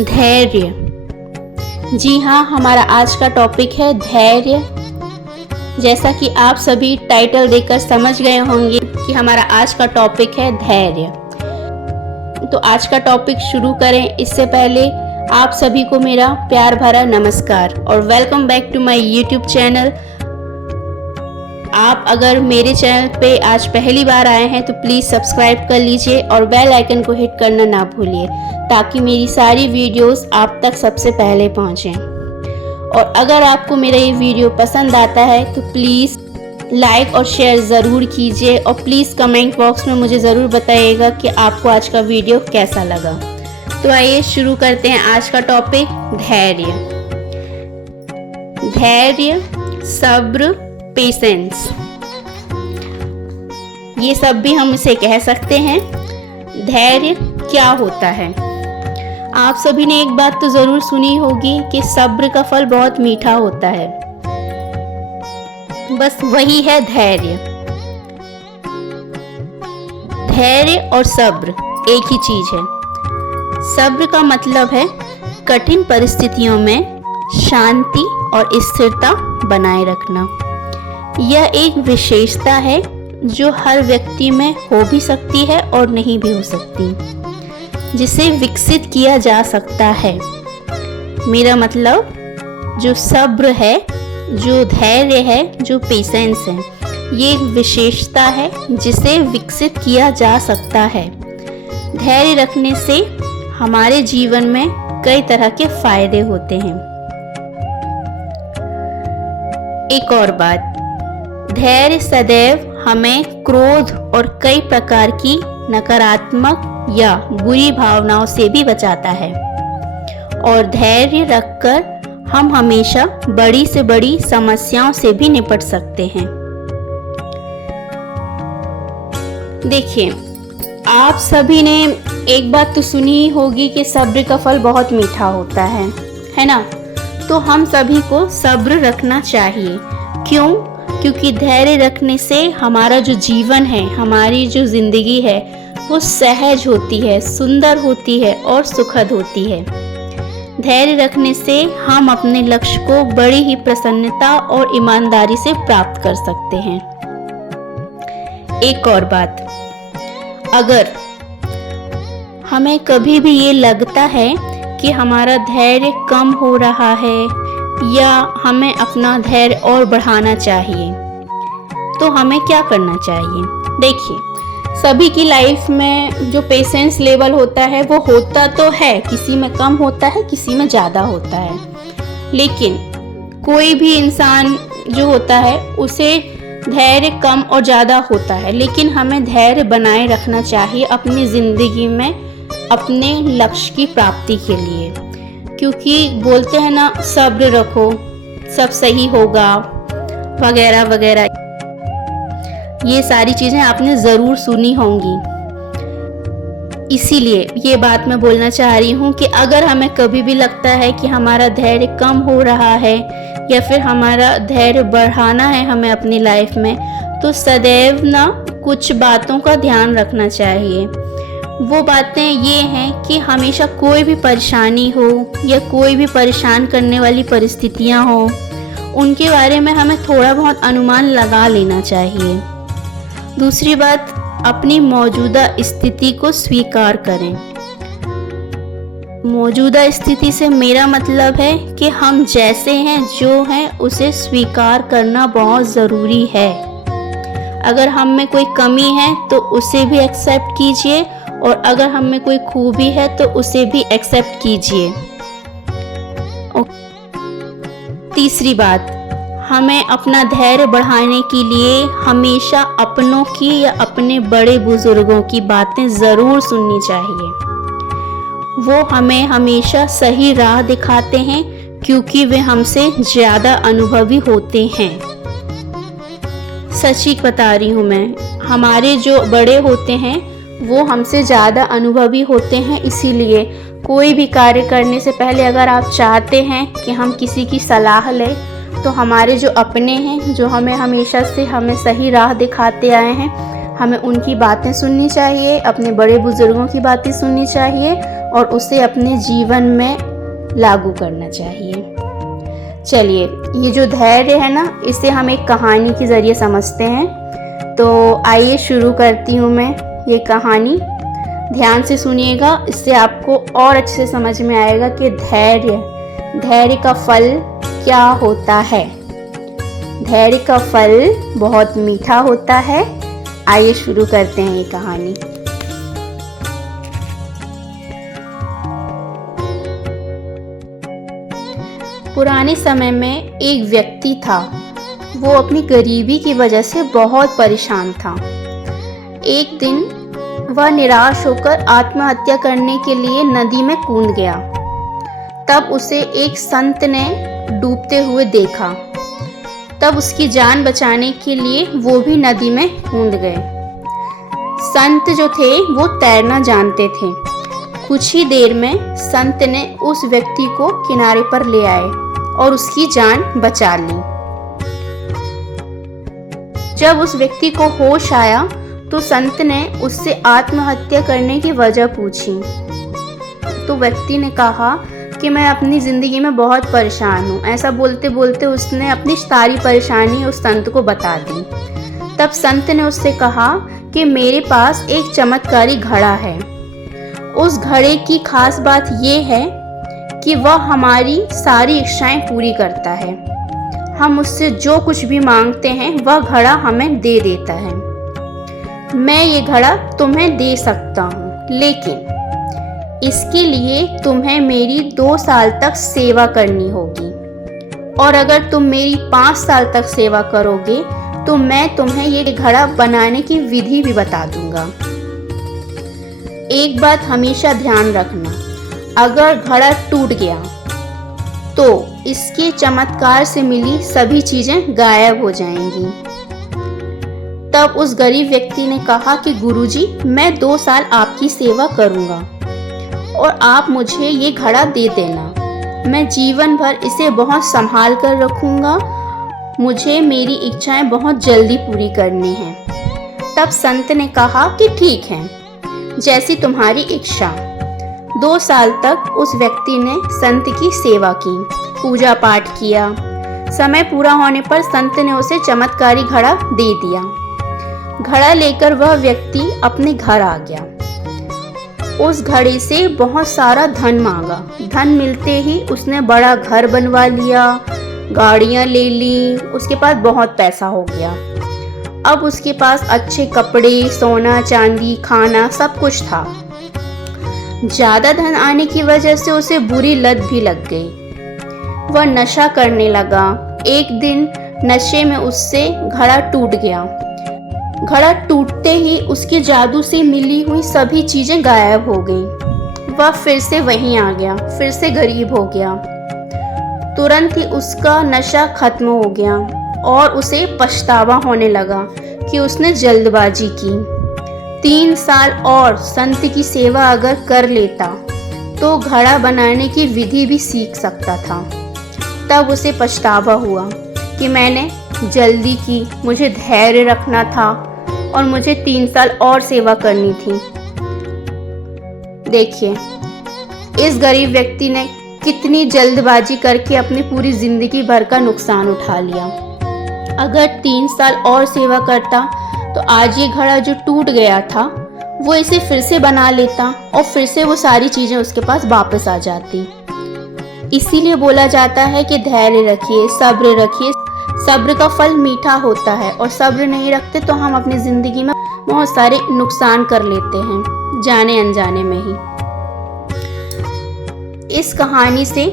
धैर्य। जी हाँ, हमारा आज का टॉपिक है धैर्य। जैसा कि आप सभी टाइटल देखकर समझ गए होंगे कि हमारा आज का टॉपिक है धैर्य। तो आज का टॉपिक शुरू करें इससे पहले आप सभी को मेरा प्यार भरा नमस्कार और welcome back to my YouTube channel. आप अगर मेरे चैनल पे आज पहली बार आए हैं तो प्लीज़ सब्सक्राइब कर लीजिए और बेल आइकन को हिट करना ना भूलिए ताकि मेरी सारी वीडियोस आप तक सबसे पहले पहुंचें। और अगर आपको मेरा ये वीडियो पसंद आता है तो प्लीज़ लाइक और शेयर ज़रूर कीजिए और प्लीज़ कमेंट बॉक्स में मुझे ज़रूर बताइएगा कि आपको आज का वीडियो कैसा लगा। तो आइए शुरू करते हैं आज का टॉपिक धैर्य। धैर्य, सब्र, पेशेंस, ये सब भी हम इसे कह सकते हैं। धैर्य क्या होता है? आप सभी ने एक बात तो जरूर सुनी होगी कि सब्र का फल बहुत मीठा होता है। बस वही है धैर्य। धैर्य और सब्र एक ही चीज है। सब्र का मतलब है कठिन परिस्थितियों में शांति और स्थिरता बनाए रखना। यह एक विशेषता है जो हर व्यक्ति में हो भी सकती है और नहीं भी हो सकती, जिसे विकसित किया जा सकता है। मेरा मतलब जो सब्र है, जो धैर्य है, जो पेशेंस है, ये एक विशेषता है जिसे विकसित किया जा सकता है। धैर्य रखने से हमारे जीवन में कई तरह के फायदे होते हैं। एक और बात, धैर्य सदैव हमें क्रोध और कई प्रकार की नकारात्मक या बुरी भावनाओं से भी बचाता है और धैर्य रखकर हम हमेशा बड़ी से बड़ी समस्याओं से भी निपट सकते हैं। देखिए, आप सभी ने एक बात तो सुनी ही होगी कि सब्र का फल बहुत मीठा होता है ना? तो हम सभी को सब्र रखना चाहिए। क्यों? क्योंकि धैर्य रखने से हमारा जो जीवन है, हमारी जो जिंदगी है, वो सहज होती है, सुंदर होती है और सुखद होती है। धैर्य रखने से हम अपने लक्ष्य को बड़ी ही प्रसन्नता और ईमानदारी से प्राप्त कर सकते हैं। एक और बात, अगर हमें कभी भी ये लगता है कि हमारा धैर्य कम हो रहा है या हमें अपना धैर्य और बढ़ाना चाहिए, तो हमें क्या करना चाहिए? देखिए, सभी की लाइफ में जो पेशेंस लेवल होता है वो होता तो है, किसी में कम होता है, किसी में ज़्यादा होता है। लेकिन कोई भी इंसान जो होता है उसे धैर्य कम और ज़्यादा होता है, लेकिन हमें धैर्य बनाए रखना चाहिए अपनी ज़िंदगी में, अपने लक्ष्य की प्राप्ति के लिए। क्योंकि बोलते हैं ना, सब्र रखो सब सही होगा वगैरह वगैरह, ये सारी चीज़ें आपने ज़रूर सुनी होंगी। इसीलिए ये बात मैं बोलना चाह रही हूँ कि अगर हमें कभी भी लगता है कि हमारा धैर्य कम हो रहा है या फिर हमारा धैर्य बढ़ाना है हमें अपनी लाइफ में, तो सदैव ना कुछ बातों का ध्यान रखना चाहिए। वो बातें ये हैं कि हमेशा कोई भी परेशानी हो या कोई भी परेशान करने वाली परिस्थितियाँ हो, उनके बारे में हमें थोड़ा बहुत अनुमान लगा लेना चाहिए। दूसरी बात, अपनी मौजूदा स्थिति को स्वीकार करें। मौजूदा स्थिति से मेरा मतलब है कि हम जैसे हैं, जो हैं, उसे स्वीकार करना बहुत ज़रूरी है। अगर हम में कोई कमी है तो उसे भी एक्सेप्ट कीजिए और अगर हम में कोई खूबी है तो उसे भी एक्सेप्ट कीजिए। तीसरी बात, हमें अपना धैर्य बढ़ाने के लिए हमेशा अपनों की या अपने बड़े बुजुर्गों की बातें ज़रूर सुननी चाहिए। वो हमें हमेशा सही राह दिखाते हैं क्योंकि वे हमसे ज़्यादा अनुभवी होते हैं। सच्ची बता रही हूँ मैं, हमारे जो बड़े होते हैं वो हमसे ज़्यादा अनुभवी होते हैं। इसीलिए कोई भी कार्य करने से पहले अगर आप चाहते हैं कि हम किसी की सलाह लें, तो हमारे जो अपने हैं, जो हमें हमेशा से हमें सही राह दिखाते आए हैं, हमें उनकी बातें सुननी चाहिए, अपने बड़े बुजुर्गों की बातें सुननी चाहिए और उसे अपने जीवन में लागू करना चाहिए। चलिए, ये जो धैर्य है ना, इसे हम एक कहानी के ज़रिए समझते हैं। तो आइए शुरू करती हूँ मैं ये कहानी। ध्यान से सुनिएगा, इससे आपको और अच्छे से समझ में आएगा कि धैर्य का फल क्या होता है। धैर्य का फल बहुत मीठा होता है। आइए शुरू करते हैं ये कहानी। पुराने समय में एक व्यक्ति था। वो अपनी गरीबी की वजह से बहुत परेशान था। एक दिन वह निराश होकर आत्महत्या करने के लिए नदी में कूद गया। तब उसे एक संत ने डूबते हुए देखा। तब उसकी जान बचाने के लिए वो भी नदी में कूद गए। संत जो थे वो तैरना जानते थे। कुछ ही देर में संत ने उस व्यक्ति को किनारे पर ले आए और उसकी जान बचा ली। जब उस व्यक्ति को होश आया तो संत ने उससे आत्महत्या करने की वजह पूछी। तो व्यक्ति ने कहा कि मैं अपनी ज़िंदगी में बहुत परेशान हूँ। ऐसा बोलते बोलते उसने अपनी सारी परेशानी उस संत को बता दी। तब संत ने उससे कहा कि मेरे पास एक चमत्कारी घड़ा है। उस घड़े की खास बात ये है कि वह हमारी सारी इच्छाएं पूरी करता है। हम उससे जो कुछ भी मांगते हैं वह घड़ा हमें दे देता है। मैं ये घड़ा तुम्हें दे सकता हूँ, लेकिन इसके लिए तुम्हें मेरी 2 साल तक सेवा करनी होगी, और अगर तुम मेरी 5 साल तक सेवा करोगे तो मैं तुम्हें ये घड़ा बनाने की विधि भी बता दूंगा। एक बात हमेशा ध्यान रखना, अगर घड़ा टूट गया तो इसके चमत्कार से मिली सभी चीजें गायब हो जाएंगी। तब उस गरीब व्यक्ति ने कहा कि गुरुजी, मैं 2 साल आपकी सेवा करूंगा और आप मुझे ये घड़ा दे देना। मैं जीवन भर इसे बहुत संभाल कर रखूंगा। मुझे मेरी इच्छाएं बहुत जल्दी पूरी करनी हैं। तब संत ने कहा कि ठीक है, जैसी तुम्हारी इच्छा। 2 साल तक उस व्यक्ति ने संत की सेवा की, पूजा पाठ किया। समय पूरा होने पर संत ने उसे चमत्कारी घड़ा दे दिया। घड़ा लेकर वह व्यक्ति अपने घर आ गया। उस घड़े से बहुत सारा धन मांगा। धन मिलते ही उसने बड़ा घर बनवा लिया, गाड़ियां ले ली। उसके पास बहुत पैसा हो गया। अब उसके पास अच्छे कपड़े, सोना चांदी, खाना सब कुछ था। ज्यादा धन आने की वजह से उसे बुरी लत भी लग गई। वह नशा करने लगा। एक दिन नशे में उससे घड़ा टूट गया। घड़ा टूटते ही उसके जादू से मिली हुई सभी चीजें गायब हो गईं। वह फिर से वहीं आ गया, फिर से गरीब हो गया। तुरंत ही उसका नशा खत्म हो गया और उसे पछतावा होने लगा कि उसने जल्दबाजी की। 3 साल और संत की सेवा अगर कर लेता तो घड़ा बनाने की विधि भी सीख सकता था। तब उसे पछतावा हुआ कि मैंने जल्दी की, मुझे धैर्य रखना था और मुझे 3 साल और सेवा करनी थी। देखिए, इस गरीब व्यक्ति ने कितनी जल्दबाजी करके अपनी पूरी जिंदगी भर का नुकसान उठा लिया। अगर 3 साल और सेवा करता तो आज ये घड़ा जो टूट गया था वो इसे फिर से बना लेता और फिर से वो सारी चीजें उसके पास वापस आ जाती। इसीलिए बोला जाता है कि धैर्य रखिए, सब्र रखिए। सब्र का फल मीठा होता है, और सब्र नहीं रखते तो हम अपनी जिंदगी में बहुत सारे नुकसान कर लेते हैं, जाने अनजाने में ही। इस कहानी से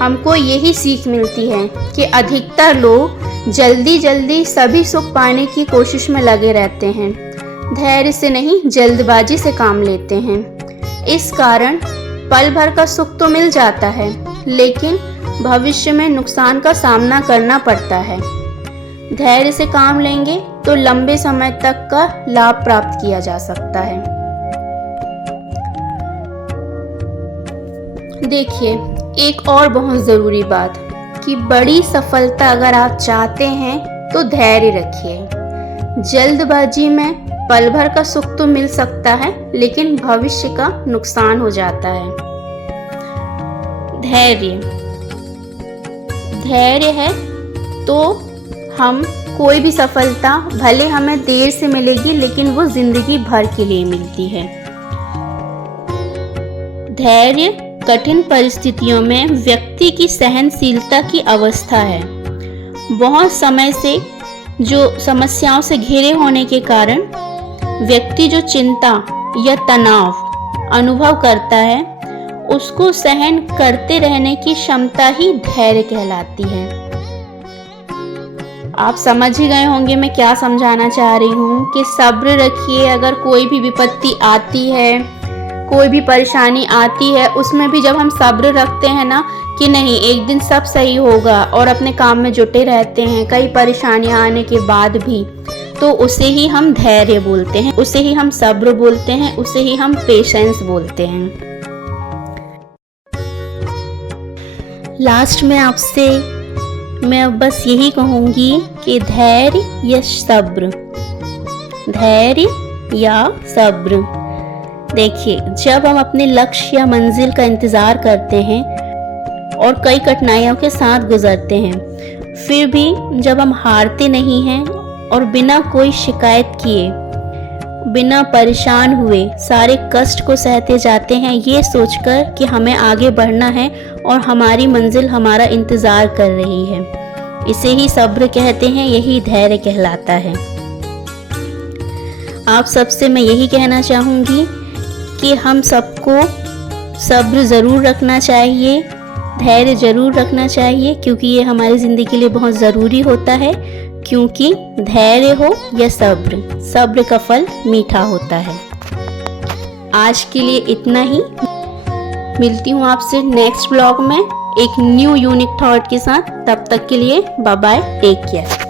हमको यही सीख मिलती है कि अधिकतर लोग जल्दी जल्दी सभी सुख पाने की कोशिश में लगे रहते हैं, धैर्य से नहीं जल्दबाजी से काम लेते हैं। इस कारण पल भर का सुख तो मिल जाता है, लेकिन भविष्य में नुकसान का सामना करना पड़ता है। धैर्य से काम लेंगे तो लंबे समय तक का लाभ प्राप्त किया जा सकता है। देखिए, एक और बहुत ज़रूरी बात कि बड़ी सफलता अगर आप चाहते हैं तो धैर्य रखिए। जल्दबाजी में पल भर का सुख तो मिल सकता है, लेकिन भविष्य का नुकसान हो जाता है। धैर्य है तो हम कोई भी सफलता भले हमें देर से मिलेगी, लेकिन वो जिंदगी भर के लिए मिलती है। धैर्य कठिन परिस्थितियों में व्यक्ति की सहनशीलता की अवस्था है। बहुत समय से जो समस्याओं से घिरे होने के कारण व्यक्ति जो चिंता या तनाव अनुभव करता है, उसको सहन करते रहने की क्षमता ही धैर्य कहलाती है। आप समझ ही गए होंगे मैं क्या समझाना चाह रही हूँ कि सब्र रखिए। अगर कोई भी विपत्ति आती है, कोई भी परेशानी आती है, उसमें भी जब हम सब्र रखते हैं ना कि नहीं एक दिन सब सही होगा, और अपने काम में जुटे रहते हैं कई परेशानियां आने के बाद भी, तो उसे ही हम धैर्य बोलते हैं, उसे ही हम सब्र बोलते हैं, उसे ही हम पेशेंस बोलते हैं। लास्ट में आपसे मैं बस यही कहूँगी कि धैर्य या सब्र, धैर्य या सब्र। देखिए, जब हम अपने लक्ष्य या मंजिल का इंतज़ार करते हैं और कई कठिनाइयों के साथ गुजरते हैं, फिर भी जब हम हारते नहीं हैं और बिना कोई शिकायत किए, बिना परेशान हुए सारे कष्ट को सहते जाते हैं, ये सोचकर कि हमें आगे बढ़ना है और हमारी मंजिल हमारा इंतज़ार कर रही है, इसे ही सब्र कहते हैं, यही धैर्य कहलाता है। आप सबसे मैं यही कहना चाहूँगी कि हम सबको सब्र ज़रूर रखना चाहिए, धैर्य ज़रूर रखना चाहिए, क्योंकि ये हमारी ज़िंदगी के लिए बहुत ज़रूरी होता है। क्योंकि धैर्य हो या सब्र, सब्र का फल मीठा होता है। आज के लिए इतना ही। मिलती हूँ आपसे नेक्स्ट ब्लॉग में एक न्यू यूनिक थॉट के साथ। तब तक के लिए बाय बाय, टेक केयर।